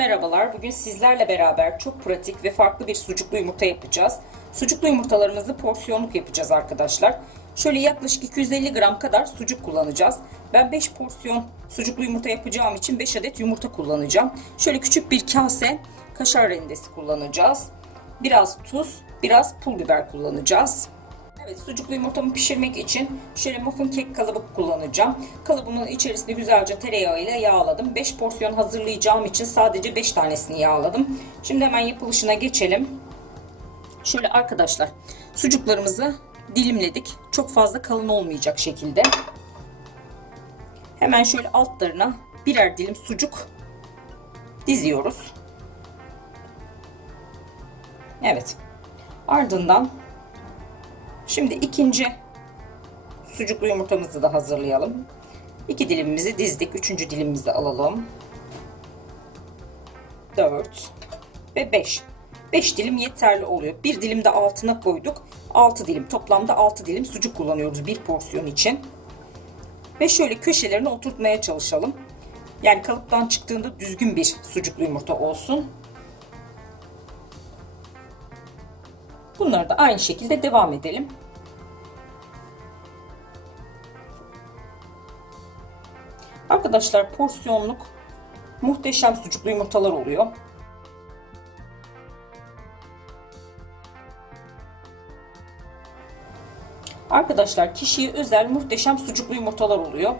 merhabalar. Bugün sizlerle beraber çok pratik ve farklı bir sucuklu yumurta yapacağız. Sucuklu yumurtalarımızı porsiyonluk yapacağız arkadaşlar. Şöyle yaklaşık 250 gram kadar sucuk kullanacağız. Ben 5 porsiyon sucuklu yumurta yapacağım için 5 adet yumurta kullanacağım. Şöyle küçük bir kase kaşar rendesi kullanacağız. Biraz tuz, biraz pul biber kullanacağız. Sucuklu yumurtamı pişirmek için şöyle muffin kek kalıbı kullanacağım. Kalıbımın içerisinde güzelce tereyağı ile yağladım. 5 porsiyon hazırlayacağım için sadece 5 tanesini yağladım. Şimdi hemen yapılışına geçelim. Şöyle arkadaşlar sucuklarımızı dilimledik. Çok fazla kalın olmayacak şekilde. Hemen şöyle altlarına birer dilim sucuk diziyoruz. Evet. Ardından Şimdi ikinci sucuklu yumurtamızı da hazırlayalım. İki dilimimizi dizdik. Üçüncü dilimimizi alalım. 4 ve 5. 5 dilim yeterli oluyor. Bir dilim de altına koyduk. 6 dilim. Toplamda 6 dilim sucuk kullanıyoruz bir porsiyon için. Ve şöyle köşelerini oturtmaya çalışalım. Yani kalıptan çıktığında düzgün bir sucuklu yumurta olsun. Bunları da aynı şekilde devam edelim. Arkadaşlar porsiyonluk muhteşem sucuklu yumurtalar oluyor. Arkadaşlar kişiye özel muhteşem sucuklu yumurtalar oluyor.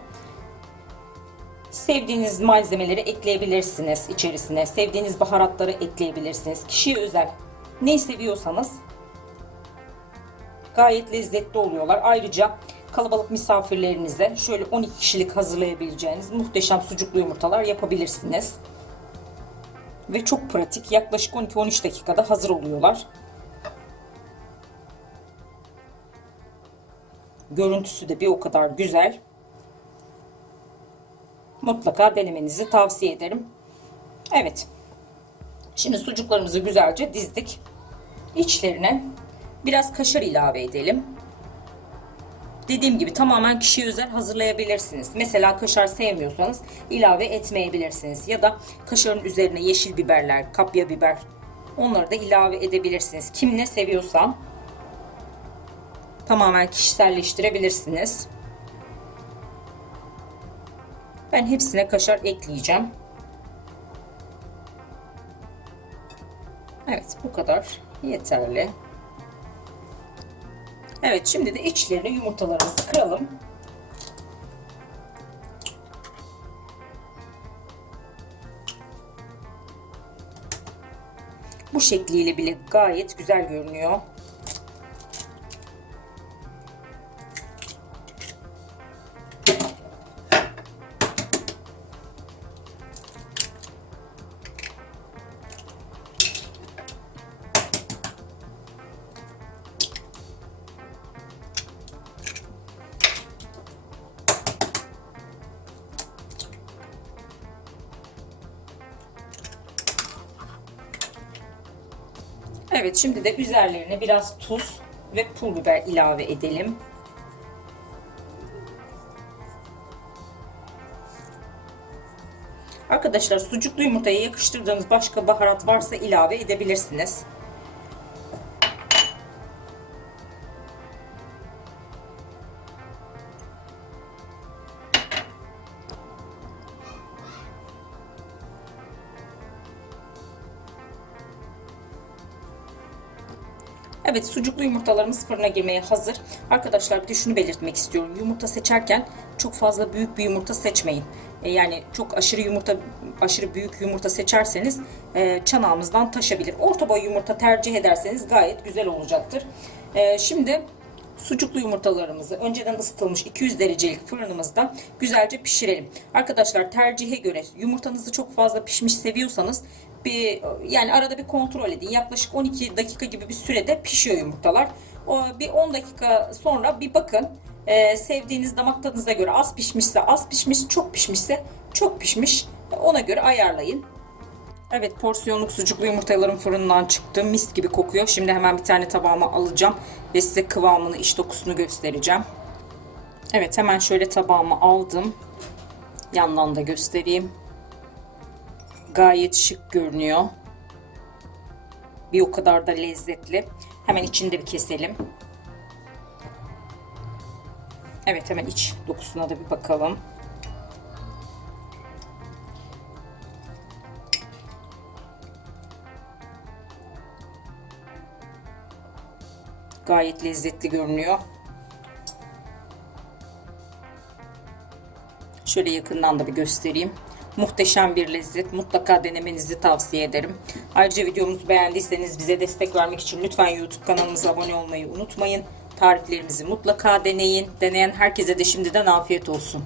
Sevdiğiniz malzemeleri ekleyebilirsiniz içerisine. Sevdiğiniz baharatları ekleyebilirsiniz. Kişiye özel neyi seviyorsanız gayet lezzetli oluyorlar. Ayrıca kalabalık misafirlerinize şöyle 12 kişilik hazırlayabileceğiniz muhteşem sucuklu yumurtalar yapabilirsiniz. Ve çok pratik. Yaklaşık 12-13 dakikada hazır oluyorlar. Görüntüsü de bir o kadar güzel. Mutlaka denemenizi tavsiye ederim. Evet. Şimdi sucuklarımızı güzelce dizdik. İçlerine biraz kaşar ilave edelim. Dediğim gibi tamamen kişiye özel hazırlayabilirsiniz. Mesela kaşar sevmiyorsanız ilave etmeyebilirsiniz. Ya da kaşarın üzerine yeşil biberler, kapya biber onları da ilave edebilirsiniz. Kim ne seviyorsa tamamen kişiselleştirebilirsiniz. Ben hepsine kaşar ekleyeceğim. Evet bu kadar yeterli. Evet şimdi de içlerine yumurtalarımızı kıralım. Bu şekliyle bile gayet güzel görünüyor. Evet şimdi de üzerlerine biraz tuz ve pul biber ilave edelim. Arkadaşlar sucuklu yumurtaya yakıştırdığınız başka baharat varsa ilave edebilirsiniz. Evet sucuklu yumurtalarımız fırına girmeye hazır. Arkadaşlar bir de şunu belirtmek istiyorum. Yumurta seçerken çok fazla büyük bir yumurta seçmeyin. E, yani çok aşırı yumurta aşırı büyük yumurta seçerseniz e, çanağımızdan taşabilir. Orta boy yumurta tercih ederseniz gayet güzel olacaktır. E, şimdi sucuklu yumurtalarımızı önceden ısıtılmış 200 derecelik fırınımızda güzelce pişirelim. Arkadaşlar tercihe göre yumurtanızı çok fazla pişmiş seviyorsanız bir yani arada bir kontrol edin. Yaklaşık 12 dakika gibi bir sürede pişiyor yumurtalar. O bir 10 dakika sonra bir bakın. Ee, sevdiğiniz damak tadınıza göre az pişmişse az pişmiş, çok pişmişse çok pişmiş. Ona göre ayarlayın. Evet porsiyonluk sucuklu yumurtalarım fırından çıktı. Mis gibi kokuyor. Şimdi hemen bir tane tabağıma alacağım ve size kıvamını, iç dokusunu göstereceğim. Evet hemen şöyle tabağıma aldım. Yandan da göstereyim. Gayet şık görünüyor. Bir o kadar da lezzetli. Hemen içini de bir keselim. Evet hemen iç dokusuna da bir bakalım. Gayet lezzetli görünüyor. Şöyle yakından da bir göstereyim. Muhteşem bir lezzet. Mutlaka denemenizi tavsiye ederim. Ayrıca videomuzu beğendiyseniz bize destek vermek için lütfen YouTube kanalımıza abone olmayı unutmayın. Tariflerimizi mutlaka deneyin. Deneyen herkese de şimdiden afiyet olsun.